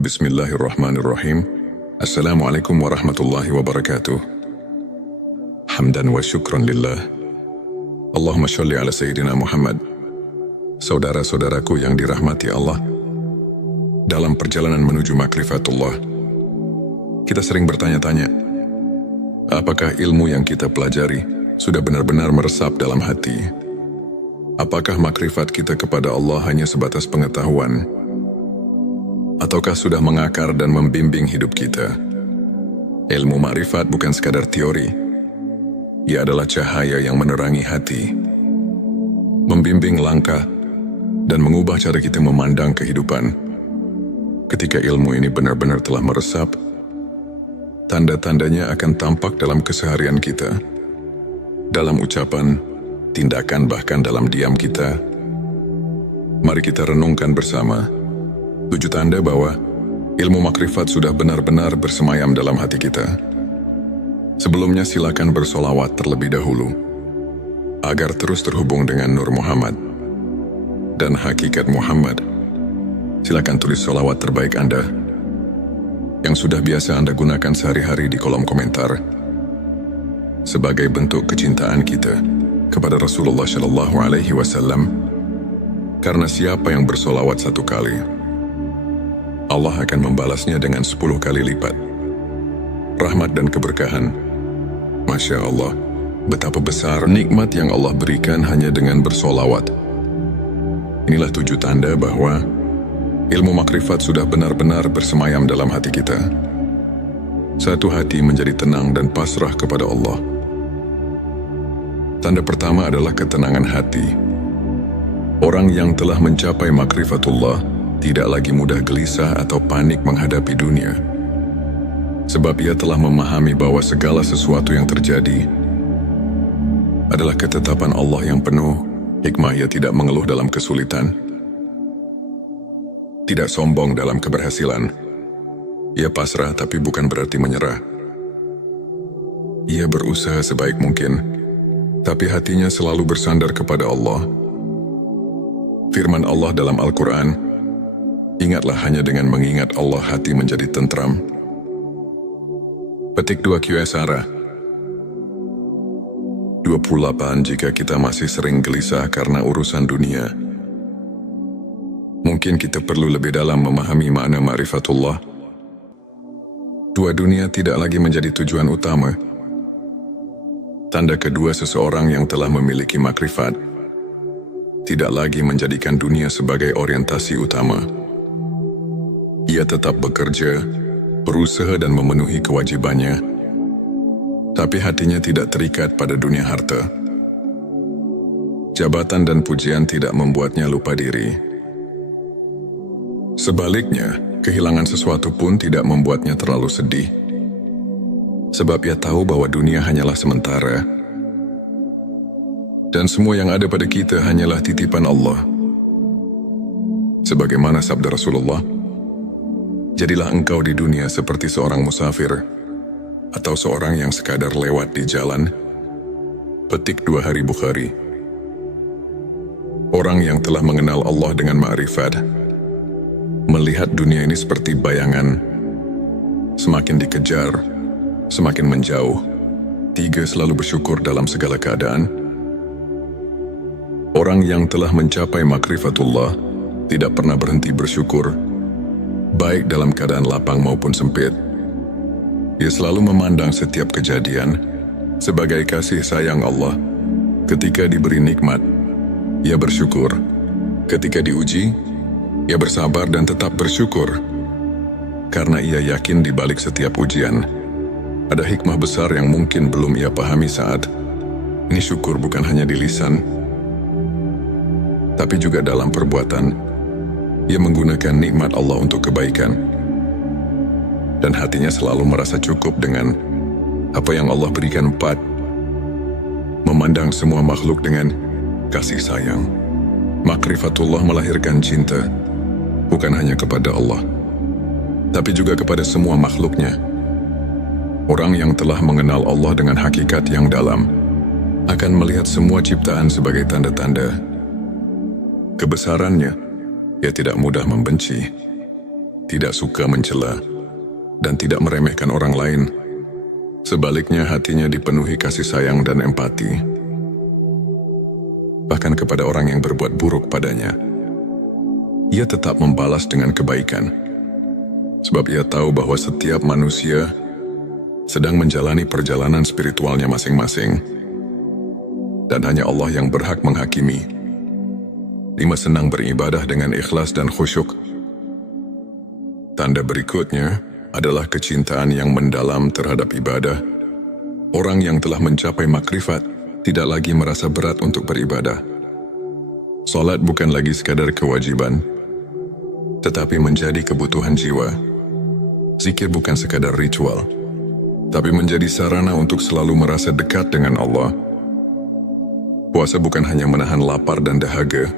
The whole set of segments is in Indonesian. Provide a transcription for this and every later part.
Bismillahirrahmanirrahim. Assalamualaikum warahmatullahi wabarakatuh. Hamdan wa syukran lillah. Allahumma sholli ala Sayyidina Muhammad. Saudara-saudaraku yang dirahmati Allah, dalam perjalanan menuju makrifatullah, kita sering bertanya-tanya, apakah ilmu yang kita pelajari sudah benar-benar meresap dalam hati? Apakah makrifat kita kepada Allah hanya sebatas pengetahuan? Ataukah sudah mengakar dan membimbing hidup kita? Ilmu makrifat bukan sekadar teori. Ia adalah cahaya yang menerangi hati, membimbing langkah, dan mengubah cara kita memandang kehidupan. Ketika ilmu ini benar-benar telah meresap, tanda-tandanya akan tampak dalam keseharian kita, dalam ucapan, tindakan, bahkan dalam diam kita. Mari kita renungkan bersama 7 tanda bahwa ilmu makrifat sudah benar-benar bersemayam dalam hati kita. Sebelumnya silakan bersolawat terlebih dahulu, agar terus terhubung dengan Nur Muhammad dan hakikat Muhammad. Silakan tulis solawat terbaik Anda, yang sudah biasa Anda gunakan sehari-hari di kolom komentar, sebagai bentuk kecintaan kita kepada Rasulullah Shallallahu Alaihi Wasallam. Karena siapa yang bersolawat 1 kali, Allah akan membalasnya dengan 10 kali lipat rahmat dan keberkahan. Masya Allah, betapa besar nikmat yang Allah berikan hanya dengan bersolawat. Inilah 7 tanda bahwa ilmu makrifat sudah benar-benar bersemayam dalam hati kita. Satu hati menjadi tenang dan pasrah kepada Allah. Tanda pertama adalah ketenangan hati. Orang yang telah mencapai makrifatullah tidak lagi mudah gelisah atau panik menghadapi dunia. Sebab ia telah memahami bahwa segala sesuatu yang terjadi adalah ketetapan Allah yang penuh hikmah. Ia tidak mengeluh dalam kesulitan, tidak sombong dalam keberhasilan. Ia pasrah tapi bukan berarti menyerah. Ia berusaha sebaik mungkin, tapi hatinya selalu bersandar kepada Allah. Firman Allah dalam Al-Quran, ingatlah hanya dengan mengingat Allah hati menjadi tentram. Petik 2 Qsara 28. Jika kita masih sering gelisah karena urusan dunia, mungkin kita perlu lebih dalam memahami makna ma'rifatullah. Dunia tidak lagi menjadi tujuan utama. Tanda kedua seseorang yang telah memiliki makrifat tidak lagi menjadikan dunia sebagai orientasi utama. Ia tetap bekerja, berusaha dan memenuhi kewajibannya, tapi hatinya tidak terikat pada dunia harta. Jabatan dan pujian tidak membuatnya lupa diri. Sebaliknya, kehilangan sesuatu pun tidak membuatnya terlalu sedih. Sebab ia tahu bahwa dunia hanyalah sementara, dan semua yang ada pada kita hanyalah titipan Allah. Sebagaimana sabda Rasulullah, jadilah engkau di dunia seperti seorang musafir atau seorang yang sekadar lewat di jalan. Petik 2 Hari Bukhari. Orang yang telah mengenal Allah dengan ma'rifat melihat dunia ini seperti bayangan, semakin dikejar, semakin menjauh. 3. Selalu bersyukur dalam segala keadaan. Orang yang telah mencapai makrifatullah tidak pernah berhenti bersyukur, baik dalam keadaan lapang maupun sempit. Ia selalu memandang setiap kejadian sebagai kasih sayang Allah. Ketika diberi nikmat, ia bersyukur. Ketika diuji, ia bersabar dan tetap bersyukur. Karena ia yakin di balik setiap ujian ada hikmah besar yang mungkin belum ia pahami saat ini. Syukur bukan hanya di lisan, tapi juga dalam perbuatan. Ia menggunakan nikmat Allah untuk kebaikan, dan hatinya selalu merasa cukup dengan apa yang Allah berikan. 4. Memandang semua makhluk dengan kasih sayang. Makrifatullah melahirkan cinta, bukan hanya kepada Allah, tapi juga kepada semua makhluknya. Orang yang telah mengenal Allah dengan hakikat yang dalam akan melihat semua ciptaan sebagai tanda-tanda kebesarannya. Ia tidak mudah membenci, tidak suka mencela, dan tidak meremehkan orang lain. Sebaliknya hatinya dipenuhi kasih sayang dan empati. Bahkan kepada orang yang berbuat buruk padanya, ia tetap membalas dengan kebaikan. Sebab ia tahu bahwa setiap manusia sedang menjalani perjalanan spiritualnya masing-masing. Dan hanya Allah yang berhak menghakimi. 5. Senang beribadah dengan ikhlas dan khusyuk. Tanda berikutnya adalah kecintaan yang mendalam terhadap ibadah. Orang yang telah mencapai makrifat tidak lagi merasa berat untuk beribadah. Salat bukan lagi sekadar kewajiban, tetapi menjadi kebutuhan jiwa. Zikir bukan sekadar ritual, tapi menjadi sarana untuk selalu merasa dekat dengan Allah. Puasa bukan hanya menahan lapar dan dahaga,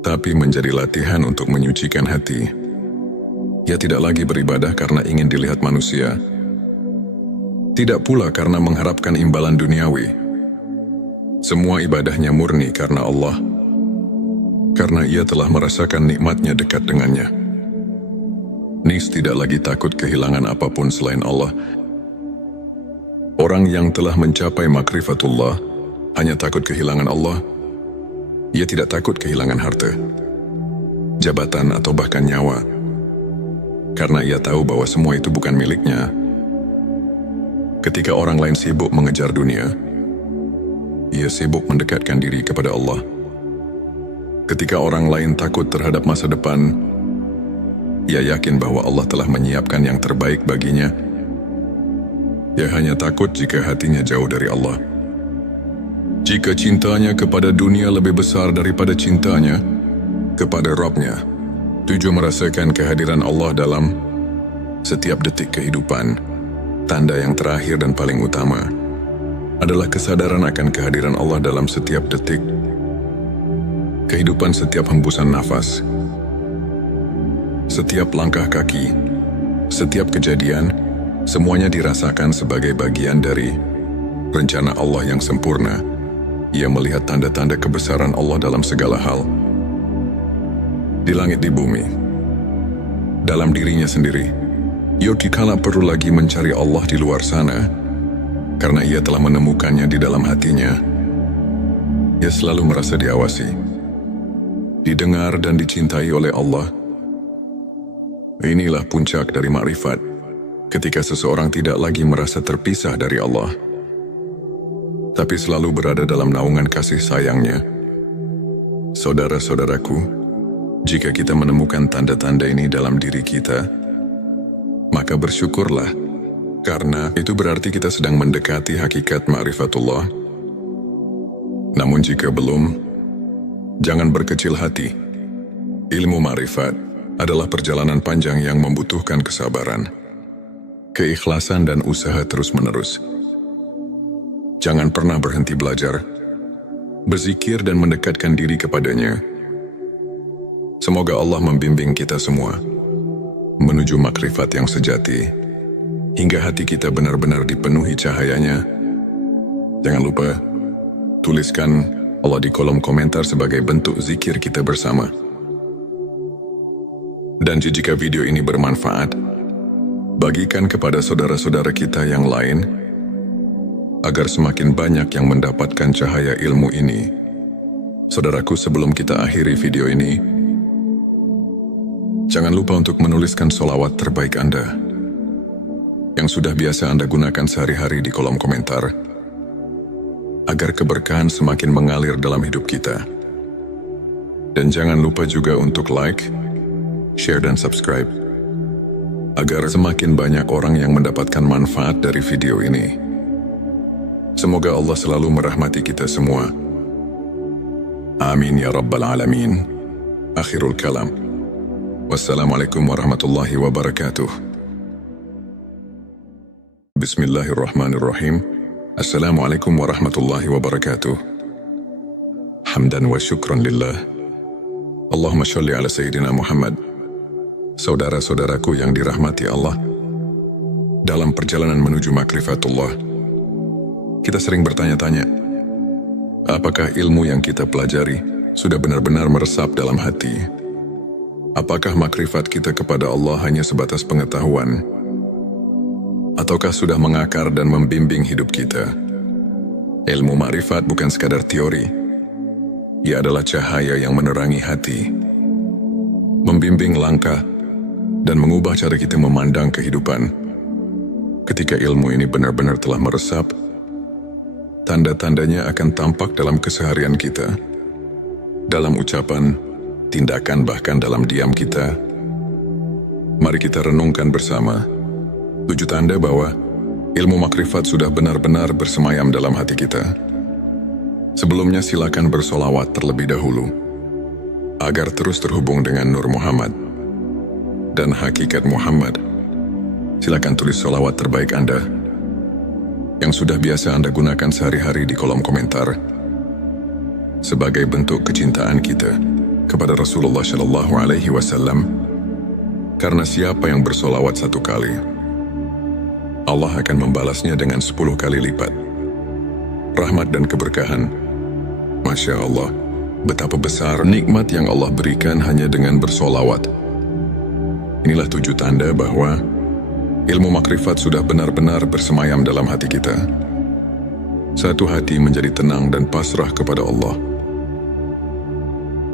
tapi menjadi latihan untuk menyucikan hati. Ia tidak lagi beribadah karena ingin dilihat manusia, tidak pula karena mengharapkan imbalan duniawi. Semua ibadahnya murni karena Allah, karena ia telah merasakan nikmatnya dekat dengannya. Nis tidak lagi takut kehilangan apapun selain Allah. Orang yang telah mencapai makrifatullah hanya takut kehilangan Allah. Ia tidak takut kehilangan harta, jabatan atau bahkan nyawa, karena ia tahu bahwa semua itu bukan miliknya. Ketika orang lain sibuk mengejar dunia, ia sibuk mendekatkan diri kepada Allah. Ketika orang lain takut terhadap masa depan, ia yakin bahwa Allah telah menyiapkan yang terbaik baginya. Ia hanya takut jika hatinya jauh dari Allah. Jika cintanya kepada dunia lebih besar daripada cintanya kepada Rabb-Nya. 7. Merasakan kehadiran Allah dalam setiap detik kehidupan. Tanda yang terakhir dan paling utama adalah kesadaran akan kehadiran Allah dalam setiap detik kehidupan. Setiap hembusan nafas, setiap langkah kaki, setiap kejadian, semuanya dirasakan sebagai bagian dari rencana Allah yang sempurna. Ia melihat tanda-tanda kebesaran Allah dalam segala hal, di langit, di bumi, dalam dirinya sendiri. Ia tidak perlu lagi mencari Allah di luar sana, karena ia telah menemukannya di dalam hatinya. Ia selalu merasa diawasi, didengar dan dicintai oleh Allah. Inilah puncak dari makrifat, ketika seseorang tidak lagi merasa terpisah dari Allah, tapi selalu berada dalam naungan kasih sayangnya. Saudara-saudaraku, jika kita menemukan tanda-tanda ini dalam diri kita, maka bersyukurlah, karena itu berarti kita sedang mendekati hakikat ma'rifatullah. Namun jika belum, jangan berkecil hati. Ilmu ma'rifat adalah perjalanan panjang yang membutuhkan kesabaran, keikhlasan dan usaha terus-menerus. Jangan pernah berhenti belajar, berzikir dan mendekatkan diri kepadanya. Semoga Allah membimbing kita semua menuju makrifat yang sejati, hingga hati kita benar-benar dipenuhi cahayanya. Jangan lupa, tuliskan Allah di kolom komentar sebagai bentuk zikir kita bersama. Dan jika video ini bermanfaat, bagikan kepada saudara-saudara kita yang lain, agar semakin banyak yang mendapatkan cahaya ilmu ini. Saudaraku, sebelum kita akhiri video ini, jangan lupa untuk menuliskan sholawat terbaik Anda, yang sudah biasa Anda gunakan sehari-hari di kolom komentar, agar keberkahan semakin mengalir dalam hidup kita. Dan jangan lupa juga untuk like, share dan subscribe, agar semakin banyak orang yang mendapatkan manfaat dari video ini. Semoga Allah selalu merahmati kita semua. Amin ya Rabbal Alamin. Akhirul kalam. Wassalamualaikum warahmatullahi wabarakatuh. Bismillahirrahmanirrahim. Assalamualaikum warahmatullahi wabarakatuh. Hamdan wa syukran lillah. Allahumma sholli ala Sayyidina Muhammad. Saudara-saudaraku yang dirahmati Allah, dalam perjalanan menuju makrifatullah, kita sering bertanya-tanya, apakah ilmu yang kita pelajari sudah benar-benar meresap dalam hati? Apakah makrifat kita kepada Allah hanya sebatas pengetahuan? Ataukah sudah mengakar dan membimbing hidup kita? Ilmu makrifat bukan sekadar teori. Ia adalah cahaya yang menerangi hati, membimbing langkah, dan mengubah cara kita memandang kehidupan. Ketika ilmu ini benar-benar telah meresap, tanda-tandanya akan tampak dalam keseharian kita, dalam ucapan, tindakan, bahkan dalam diam kita. Mari kita renungkan bersama 7 tanda bahwa ilmu makrifat sudah benar-benar bersemayam dalam hati kita. Sebelumnya silakan bersolawat terlebih dahulu, agar terus terhubung dengan Nur Muhammad dan hakikat Muhammad. Silakan tulis solawat terbaik Anda yang sudah biasa Anda gunakan sehari-hari di kolom komentar, sebagai bentuk kecintaan kita kepada Rasulullah Shallallahu Alaihi Wasallam. Karena siapa yang bersolawat 1 kali, Allah akan membalasnya dengan 10 kali lipat rahmat dan keberkahan. Masya Allah, betapa besar nikmat yang Allah berikan hanya dengan bersolawat. Inilah 7 tanda bahwa ilmu makrifat sudah benar-benar bersemayam dalam hati kita. Satu hati menjadi tenang dan pasrah kepada Allah.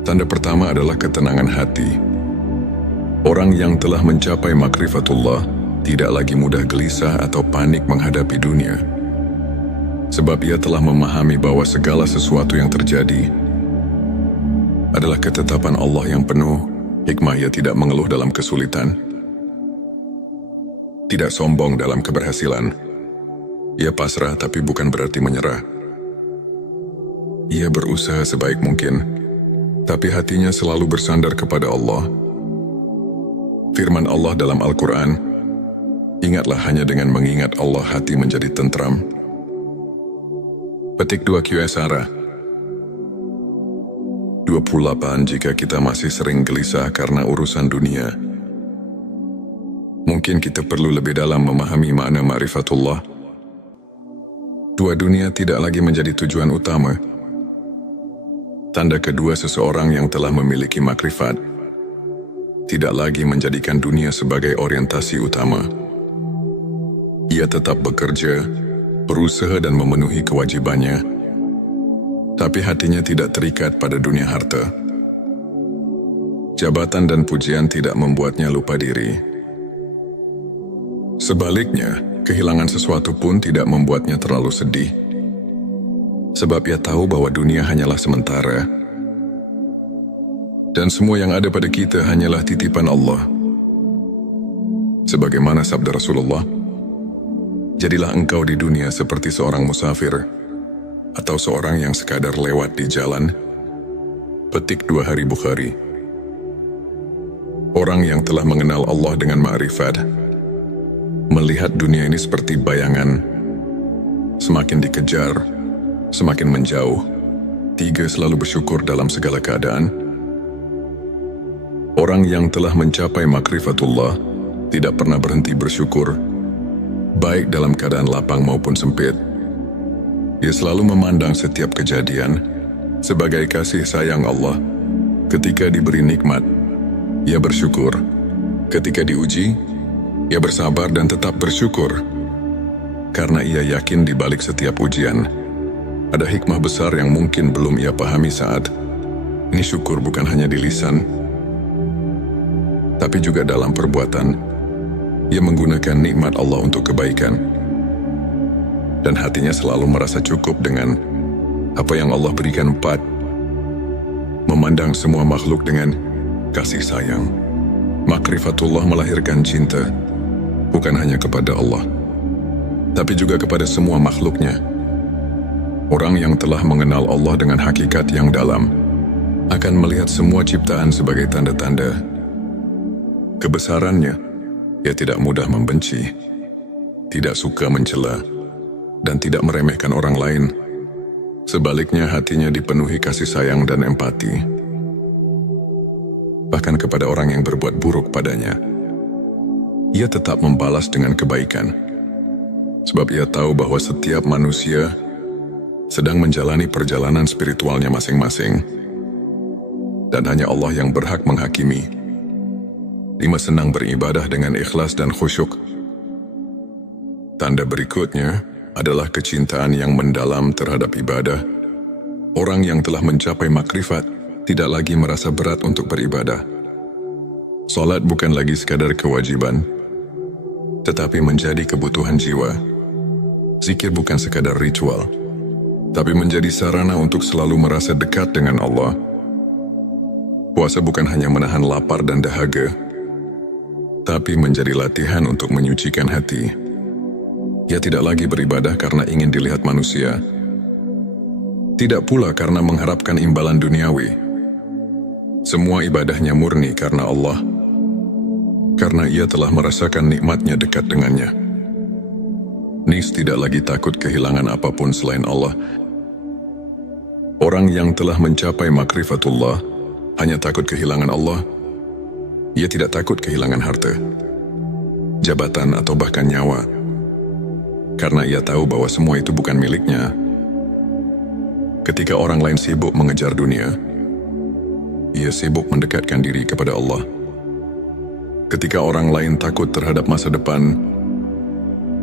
Tanda pertama adalah ketenangan hati. Orang yang telah mencapai makrifatullah tidak lagi mudah gelisah atau panik menghadapi dunia. Sebab ia telah memahami bahwa segala sesuatu yang terjadi adalah ketetapan Allah yang penuh hikmah. Ia tidak mengeluh dalam kesulitan, tidak sombong dalam keberhasilan. Ia pasrah tapi bukan berarti menyerah. Ia berusaha sebaik mungkin, tapi hatinya selalu bersandar kepada Allah. Firman Allah dalam Al-Quran, ingatlah hanya dengan mengingat Allah hati menjadi tentram. Petik 2 Qsara 28. Jika kita masih sering gelisah karena urusan dunia, mungkin kita perlu lebih dalam memahami makna ma'rifatullah. Dunia tidak lagi menjadi tujuan utama. Tanda kedua seseorang yang telah memiliki makrifat tidak lagi menjadikan dunia sebagai orientasi utama. Ia tetap bekerja, berusaha dan memenuhi kewajibannya, tapi hatinya tidak terikat pada dunia harta. Jabatan dan pujian tidak membuatnya lupa diri. Sebaliknya, kehilangan sesuatu pun tidak membuatnya terlalu sedih. Sebab ia tahu bahwa dunia hanyalah sementara. Dan semua yang ada pada kita hanyalah titipan Allah. Sebagaimana sabda Rasulullah, jadilah engkau di dunia seperti seorang musafir atau seorang yang sekadar lewat di jalan. Petik 2 Hari Bukhari. Orang yang telah mengenal Allah dengan ma'rifat melihat dunia ini seperti bayangan, semakin dikejar, semakin menjauh. 3. Selalu bersyukur dalam segala keadaan. Orang yang telah mencapai makrifatullah tidak pernah berhenti bersyukur, baik dalam keadaan lapang maupun sempit. Ia selalu memandang setiap kejadian sebagai kasih sayang Allah. Ketika diberi nikmat, ia bersyukur. Ketika diuji, ia bersabar dan tetap bersyukur. Karena ia yakin di balik setiap ujian ada hikmah besar yang mungkin belum ia pahami saat ini. Syukur bukan hanya di lisan, tapi juga dalam perbuatan. Ia menggunakan nikmat Allah untuk kebaikan, dan hatinya selalu merasa cukup dengan apa yang Allah berikan. 4. Memandang semua makhluk dengan kasih sayang. Makrifatullah melahirkan cinta, bukan hanya kepada Allah, tapi juga kepada semua makhluknya. Orang yang telah mengenal Allah dengan hakikat yang dalam akan melihat semua ciptaan sebagai tanda-tanda kebesarannya. Ia tidak mudah membenci, tidak suka mencela, dan tidak meremehkan orang lain. Sebaliknya, hatinya dipenuhi kasih sayang dan empati, bahkan kepada orang yang berbuat buruk padanya. Ia tetap membalas dengan kebaikan, sebab ia tahu bahwa setiap manusia sedang menjalani perjalanan spiritualnya masing-masing, dan hanya Allah yang berhak menghakimi 5. Senang beribadah dengan ikhlas dan khusyuk. Tanda berikutnya adalah kecintaan yang mendalam terhadap ibadah. Orang yang telah mencapai makrifat tidak lagi merasa berat untuk beribadah. Salat bukan lagi sekadar kewajiban, tetapi menjadi kebutuhan jiwa. Zikir bukan sekadar ritual, tapi menjadi sarana untuk selalu merasa dekat dengan Allah. Puasa bukan hanya menahan lapar dan dahaga, tapi menjadi latihan untuk menyucikan hati. Ia tidak lagi beribadah karena ingin dilihat manusia, tidak pula karena mengharapkan imbalan duniawi. Semua ibadahnya murni karena Allah, karena ia telah merasakan nikmatnya dekat dengannya. Nis tidak lagi takut kehilangan apapun selain Allah. Orang yang telah mencapai makrifatullah hanya takut kehilangan Allah. Ia tidak takut kehilangan harta, jabatan atau bahkan nyawa, karena ia tahu bahwa semua itu bukan miliknya. Ketika orang lain sibuk mengejar dunia, ia sibuk mendekatkan diri kepada Allah. Ketika orang lain takut terhadap masa depan,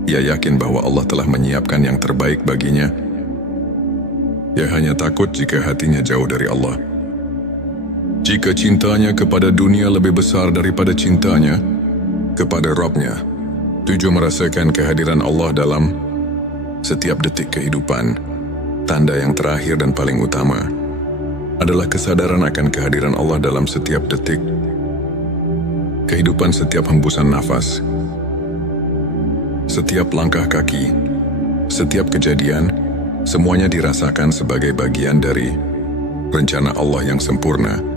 ia yakin bahwa Allah telah menyiapkan yang terbaik baginya. Ia hanya takut jika hatinya jauh dari Allah. Jika cintanya kepada dunia lebih besar daripada cintanya kepada Rabb-Nya, 7. Merasakan kehadiran Allah dalam setiap detik kehidupan. Tanda yang terakhir dan paling utama adalah kesadaran akan kehadiran Allah dalam setiap detik kehidupan. Setiap hembusan nafas, setiap langkah kaki, setiap kejadian, semuanya dirasakan sebagai bagian dari rencana Allah yang sempurna.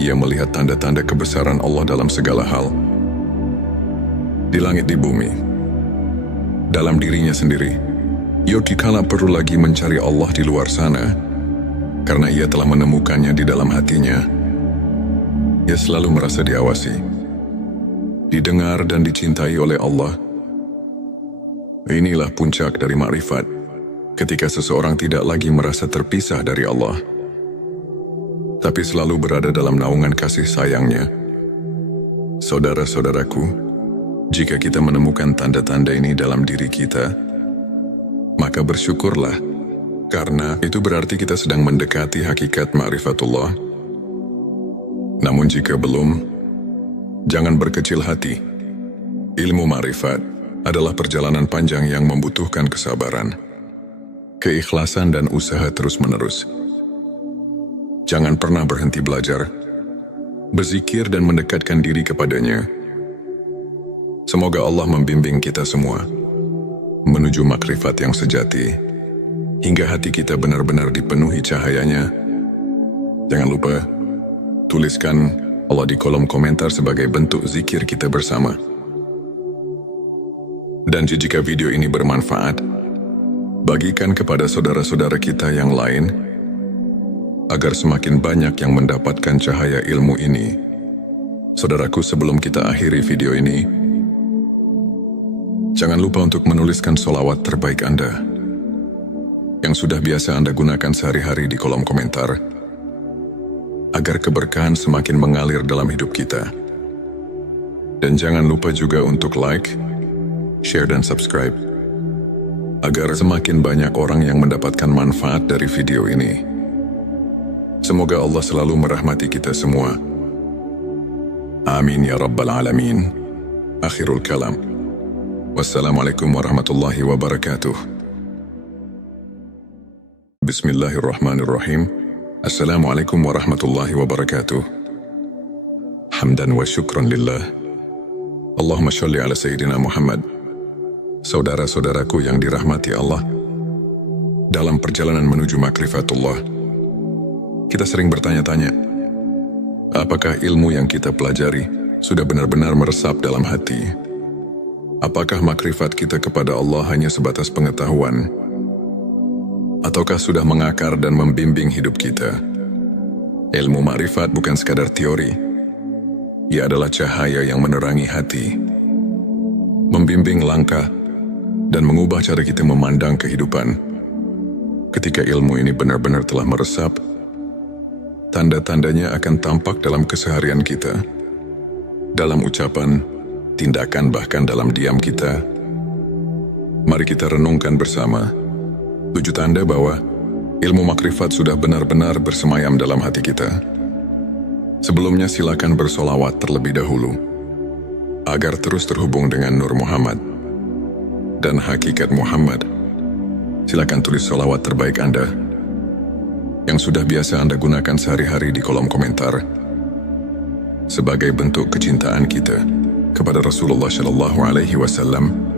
Ia melihat tanda-tanda kebesaran Allah dalam segala hal, di langit, di bumi, dalam dirinya sendiri. Ia dikala perlu lagi mencari Allah di luar sana, karena ia telah menemukannya di dalam hatinya. Ia selalu merasa diawasi, didengar dan dicintai oleh Allah. Inilah puncak dari makrifat, ketika seseorang tidak lagi merasa terpisah dari Allah, tapi selalu berada dalam naungan kasih sayangnya. Saudara-saudaraku, jika kita menemukan tanda-tanda ini dalam diri kita, maka bersyukurlah, karena itu berarti kita sedang mendekati hakikat ma'rifatullah. Namun jika belum, jangan berkecil hati. Ilmu ma'rifat adalah perjalanan panjang yang membutuhkan kesabaran, keikhlasan dan usaha terus-menerus. Jangan pernah berhenti belajar, berzikir dan mendekatkan diri kepadanya. Semoga Allah membimbing kita semua menuju makrifat yang sejati, hingga hati kita benar-benar dipenuhi cahayanya. Jangan lupa, tuliskan Allah di kolom komentar sebagai bentuk zikir kita bersama. Dan jika video ini bermanfaat, bagikan kepada saudara-saudara kita yang lain, agar semakin banyak yang mendapatkan cahaya ilmu ini. Saudaraku, sebelum kita akhiri video ini, jangan lupa untuk menuliskan sholawat terbaik Anda, yang sudah biasa Anda gunakan sehari-hari di kolom komentar, agar keberkahan semakin mengalir dalam hidup kita. Dan jangan lupa juga untuk like, share dan subscribe, agar semakin banyak orang yang mendapatkan manfaat dari video ini. Semoga Allah selalu merahmati kita semua. Amin ya Rabbal Alamin. Akhirul kalam. Wassalamualaikum warahmatullahi wabarakatuh. Bismillahirrahmanirrahim. Assalamualaikum warahmatullahi wabarakatuh. Hamdan wa syukran lillah. Allahumma sholli ala Sayyidina Muhammad. Saudara-saudaraku yang dirahmati Allah, dalam perjalanan menuju makrifatullah, kita sering bertanya-tanya, apakah ilmu yang kita pelajari sudah benar-benar meresap dalam hati? Apakah makrifat kita kepada Allah hanya sebatas pengetahuan? Ataukah sudah mengakar dan membimbing hidup kita? Ilmu makrifat bukan sekadar teori. Ia adalah cahaya yang menerangi hati, membimbing langkah, dan mengubah cara kita memandang kehidupan. Ketika ilmu ini benar-benar telah meresap, tanda-tandanya akan tampak dalam keseharian kita. dalam ucapan, tindakan, bahkan dalam diam kita. Mari kita renungkan bersama 7 tanda bahwa ilmu makrifat sudah benar-benar bersemayam dalam hati kita. Sebelumnya silakan bersolawat terlebih dahulu, agar terus terhubung dengan Nur Muhammad dan hakikat Muhammad. Silakan tulis solawat terbaik Anda yang sudah biasa Anda gunakan sehari-hari di kolom komentar sebagai bentuk kecintaan kita kepada Rasulullah Shallallahu Alaihi Wasallam.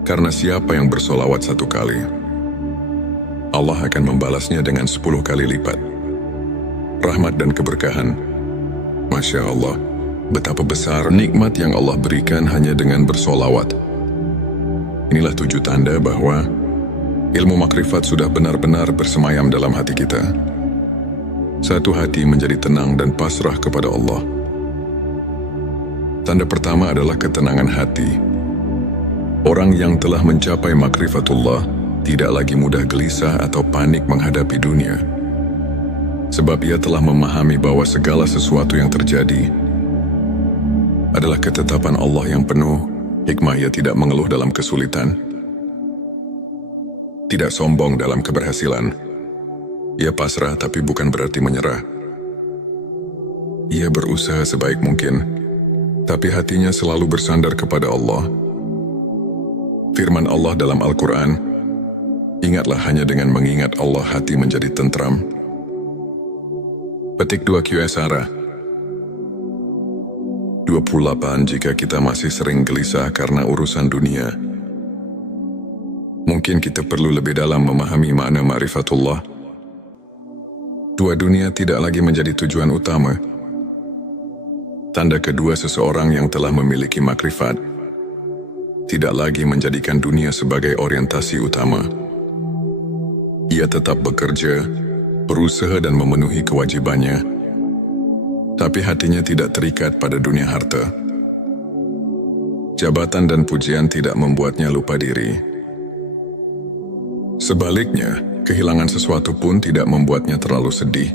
Karena siapa yang bersolawat 1 kali, Allah akan membalasnya dengan 10 kali lipat rahmat dan keberkahan. Masya Allah, betapa besar nikmat yang Allah berikan hanya dengan bersolawat. Inilah 7 tanda bahwa ilmu makrifat sudah benar-benar bersemayam dalam hati kita. Satu hati menjadi tenang dan pasrah kepada Allah. Tanda pertama adalah ketenangan hati. Orang yang telah mencapai makrifatullah tidak lagi mudah gelisah atau panik menghadapi dunia. Sebab ia telah memahami bahwa segala sesuatu yang terjadi adalah ketetapan Allah yang penuh hikmah. Ia tidak mengeluh dalam kesulitan, tidak sombong dalam keberhasilan. Ia pasrah tapi bukan berarti menyerah. Ia berusaha sebaik mungkin, tapi hatinya selalu bersandar kepada Allah. Firman Allah dalam Al-Quran, ingatlah hanya dengan mengingat Allah hati menjadi tentram. Petik 2 QSara 28. Jika kita masih sering gelisah karena urusan dunia, mungkin kita perlu lebih dalam memahami makna ma'rifatullah. 2 dunia tidak lagi menjadi tujuan utama. Tanda kedua seseorang yang telah memiliki makrifat tidak lagi menjadikan dunia sebagai orientasi utama. Ia tetap bekerja, berusaha dan memenuhi kewajibannya, tapi hatinya tidak terikat pada dunia harta. Jabatan dan pujian tidak membuatnya lupa diri. Sebaliknya, kehilangan sesuatu pun tidak membuatnya terlalu sedih.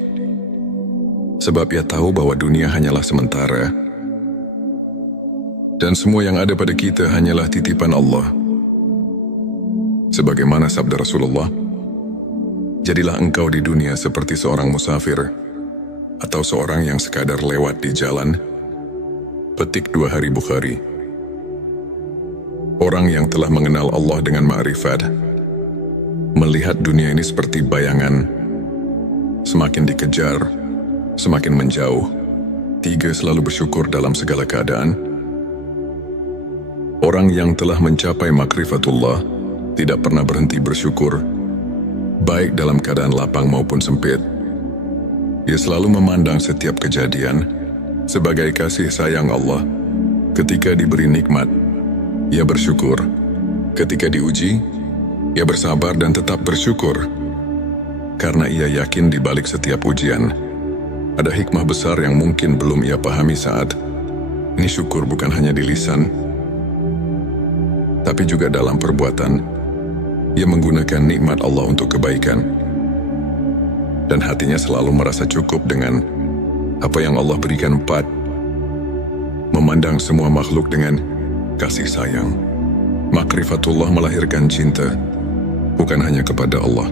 Sebab ia tahu bahwa dunia hanyalah sementara, dan semua yang ada pada kita hanyalah titipan Allah. Sebagaimana sabda Rasulullah, jadilah engkau di dunia seperti seorang musafir atau seorang yang sekadar lewat di jalan. Petik 2 Hari Bukhari. Orang yang telah mengenal Allah dengan ma'rifat melihat dunia ini seperti bayangan, semakin dikejar, semakin menjauh. 3. Selalu bersyukur dalam segala keadaan. Orang yang telah mencapai makrifatullah tidak pernah berhenti bersyukur, baik dalam keadaan lapang maupun sempit. Ia selalu memandang setiap kejadian sebagai kasih sayang Allah. Ketika diberi nikmat, ia bersyukur. Ketika diuji, ia bersabar dan tetap bersyukur. Karena ia yakin di balik setiap ujian ada hikmah besar yang mungkin belum ia pahami saat ini. Syukur bukan hanya di lisan, tapi juga dalam perbuatan. Ia menggunakan nikmat Allah untuk kebaikan, dan hatinya selalu merasa cukup dengan apa yang Allah berikan. 4. Memandang semua makhluk dengan kasih sayang. Makrifatullah melahirkan cinta, bukan hanya kepada Allah,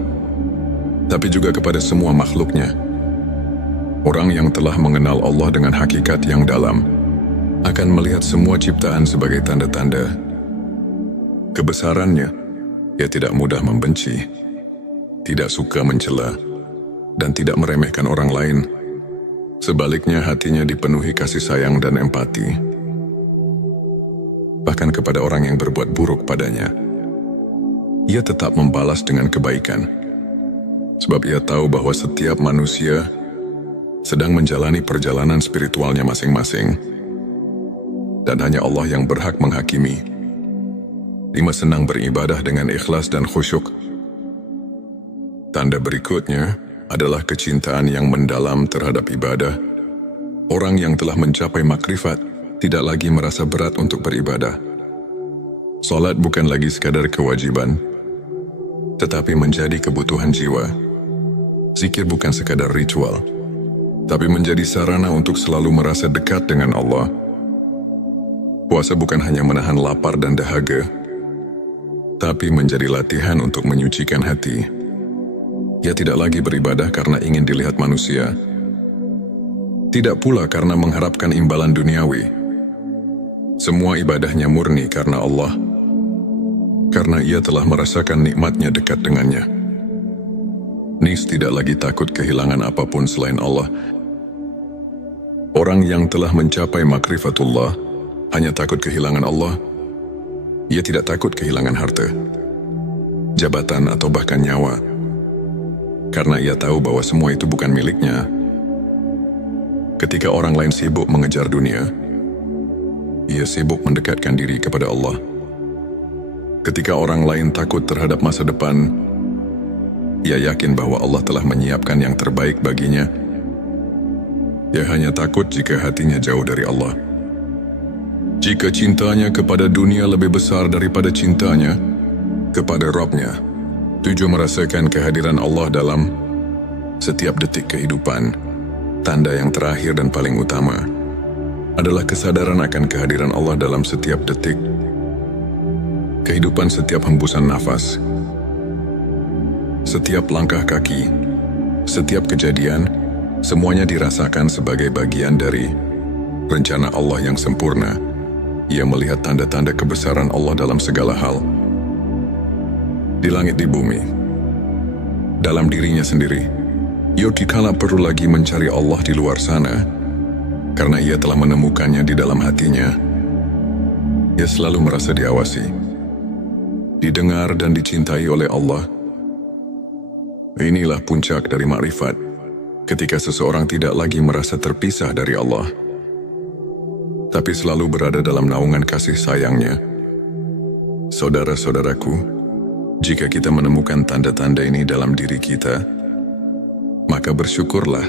tapi juga kepada semua makhluknya. Orang yang telah mengenal Allah dengan hakikat yang dalam akan melihat semua ciptaan sebagai tanda-tanda kebesarannya. Ia tidak mudah membenci, tidak suka mencela, dan tidak meremehkan orang lain. Sebaliknya, hatinya dipenuhi kasih sayang dan empati, bahkan kepada orang yang berbuat buruk padanya. Ia tetap membalas dengan kebaikan, sebab ia tahu bahwa setiap manusia sedang menjalani perjalanan spiritualnya masing-masing, dan hanya Allah yang berhak menghakimi. 5. Senang beribadah dengan ikhlas dan khusyuk. Tanda berikutnya adalah kecintaan yang mendalam terhadap ibadah. Orang yang telah mencapai makrifat tidak lagi merasa berat untuk beribadah. Salat bukan lagi sekadar kewajiban, tetapi menjadi kebutuhan jiwa. Zikir bukan sekadar ritual, tapi menjadi sarana untuk selalu merasa dekat dengan Allah. Puasa bukan hanya menahan lapar dan dahaga, tapi menjadi latihan untuk menyucikan hati. Ia tidak lagi beribadah karena ingin dilihat manusia, tidak pula karena mengharapkan imbalan duniawi. Semua ibadahnya murni karena Allah, karena ia telah merasakan nikmatnya dekat dengannya. Nis tidak lagi takut kehilangan apapun selain Allah. Orang yang telah mencapai makrifatullah hanya takut kehilangan Allah. Ia tidak takut kehilangan harta, jabatan atau bahkan nyawa, karena ia tahu bahwa semua itu bukan miliknya. Ketika orang lain sibuk mengejar dunia, ia sibuk mendekatkan diri kepada Allah. Ketika orang lain takut terhadap masa depan, ia yakin bahwa Allah telah menyiapkan yang terbaik baginya. Ia hanya takut jika hatinya jauh dari Allah. Jika cintanya kepada dunia lebih besar daripada cintanya kepada Rabb-Nya, tujuh merasakan kehadiran Allah dalam setiap detik kehidupan. Tanda yang terakhir dan paling utama adalah kesadaran akan kehadiran Allah dalam setiap detik kehidupan, setiap hembusan nafas, setiap langkah kaki, setiap kejadian, semuanya dirasakan sebagai bagian dari rencana Allah yang sempurna. Ia melihat tanda-tanda kebesaran Allah dalam segala hal, di langit, di bumi, dalam dirinya sendiri. Ia dikala perlu lagi mencari Allah di luar sana, karena ia telah menemukannya di dalam hatinya. Ia selalu merasa diawasi, didengar dan dicintai oleh Allah. Inilah puncak dari makrifat, ketika seseorang tidak lagi merasa terpisah dari Allah, tapi selalu berada dalam naungan kasih sayangnya. Saudara-saudaraku, jika kita menemukan tanda-tanda ini dalam diri kita, maka bersyukurlah,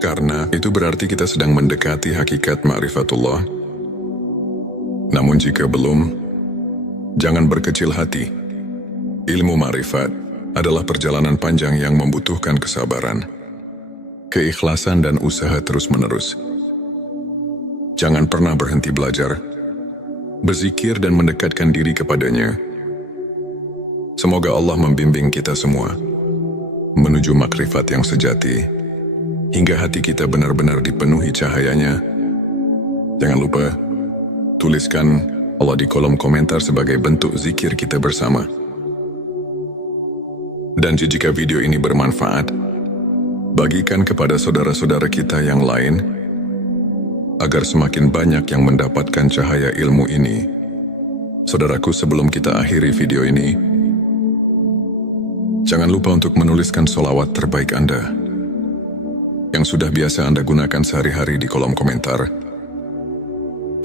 karena itu berarti kita sedang mendekati hakikat ma'rifatullah. Namun jika belum, jangan berkecil hati. Ilmu ma'rifat adalah perjalanan panjang yang membutuhkan kesabaran, keikhlasan dan usaha terus-menerus. Jangan pernah berhenti belajar, berzikir dan mendekatkan diri kepadanya. Semoga Allah membimbing kita semua menuju makrifat yang sejati, hingga hati kita benar-benar dipenuhi cahayanya. Jangan lupa, tuliskan Allah di kolom komentar sebagai bentuk zikir kita bersama. Dan jika video ini bermanfaat, bagikan kepada saudara-saudara kita yang lain, agar semakin banyak yang mendapatkan cahaya ilmu ini. Saudaraku, sebelum kita akhiri video ini, jangan lupa untuk menuliskan sholawat terbaik Anda, yang sudah biasa Anda gunakan sehari-hari di kolom komentar,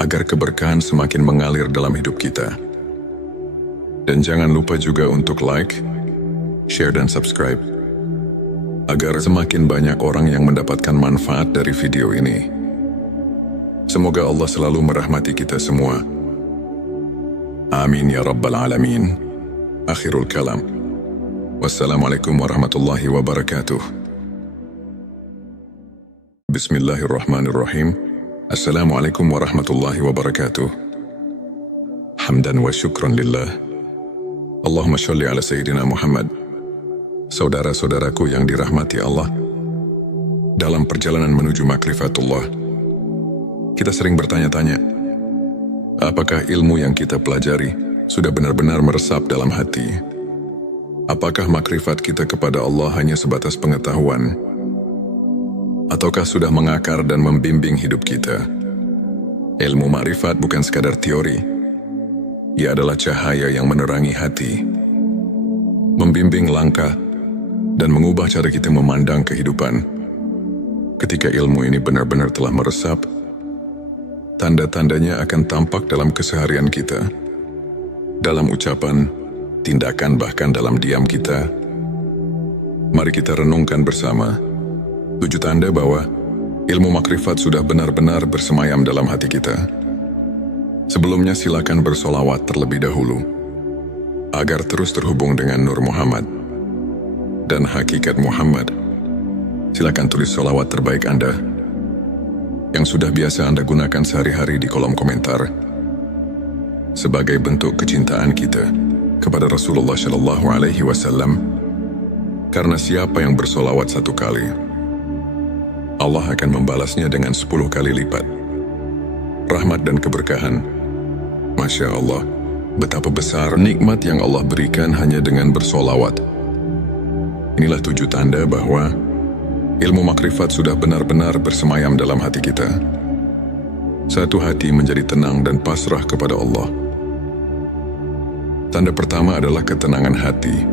agar keberkahan semakin mengalir dalam hidup kita. Dan jangan lupa juga untuk like, share dan subscribe, agar semakin banyak orang yang mendapatkan manfaat dari video ini. Semoga Allah selalu merahmati kita semua. Amin ya Rabbal Alamin. Akhirul kalam. Wassalamualaikum warahmatullahi wabarakatuh. Bismillahirrahmanirrahim. Assalamualaikum warahmatullahi wabarakatuh. Hamdan wa syukran lillah. Allahumma sholli ala Sayyidina Muhammad. Saudara-saudaraku yang dirahmati Allah, dalam perjalanan menuju makrifatullah, kita sering bertanya-tanya, apakah ilmu yang kita pelajari sudah benar-benar meresap dalam hati? Apakah makrifat kita kepada Allah hanya sebatas pengetahuan? Ataukah sudah mengakar dan membimbing hidup kita? Ilmu makrifat bukan sekadar teori. Ia adalah cahaya yang menerangi hati, membimbing langkah, dan mengubah cara kita memandang kehidupan. Ketika ilmu ini benar-benar telah meresap, tanda-tandanya akan tampak dalam keseharian kita, dalam ucapan, tindakan, bahkan dalam diam kita. Mari kita renungkan bersama 7 tanda bahwa ilmu makrifat sudah benar-benar bersemayam dalam hati kita. Sebelumnya silakan bersolawat terlebih dahulu, agar terus terhubung dengan Nur Muhammad dan hakikat Muhammad. Silakan tulis solawat terbaik Anda, yang sudah biasa Anda gunakan sehari-hari di kolom komentar, sebagai bentuk kecintaan kita kepada Rasulullah Shallallahu Alaihi Wasallam, karena siapa yang bersolawat 1 kali, Allah akan membalasnya dengan 10 kali lipat. Rahmat dan keberkahan. Masya Allah, betapa besar nikmat yang Allah berikan hanya dengan bersolawat. Inilah 7 tanda bahwa ilmu makrifat sudah benar-benar bersemayam dalam hati kita. Satu hati menjadi tenang dan pasrah kepada Allah. Tanda pertama adalah ketenangan hati.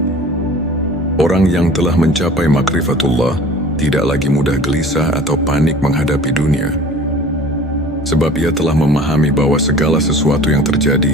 Orang yang telah mencapai makrifatullah tidak lagi mudah gelisah atau panik menghadapi dunia. Sebab ia telah memahami bahwa segala sesuatu yang terjadi